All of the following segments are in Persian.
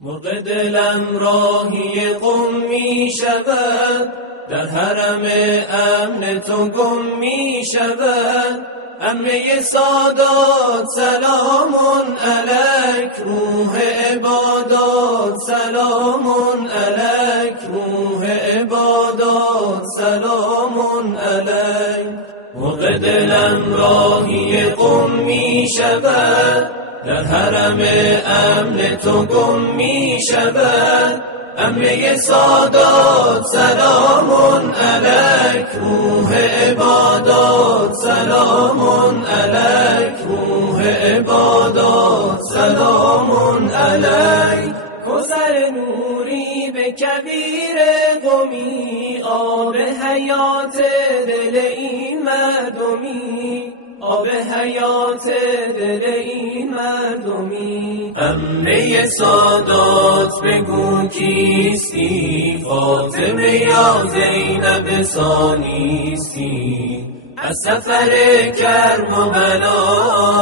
مرغ دلم راهی قم می شود، در حرم امن تو گم می شود. عمه سادات سلام علیک، روح عبادات سلام علیک، روح عبادات سلام علیک. مرغ دلم راهی قم می شود، در حرم امن تو گم می شود. عمه سادات سلام علیک، روح عبادات سلام علیک، روح عبادات سلام علیک. کوثر نوری به کبیر قمی، آب حیات دل این مردمی، آب حیات دل این مردمی. عمه سادات بگو کیستی، فاطمه یا زینب ثانیستی. از سفر کربلا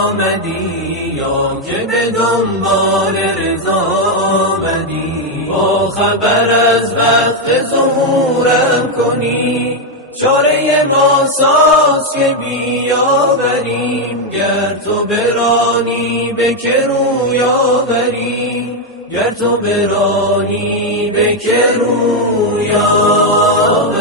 آمدی یا که به دنبال رضا آمدی؟ با خبر از وقت ظهورم کنی، چاره ما ساز که بیاوریم. گر تو برانی به که روی آوری، گر تو برانی به که روی آوری.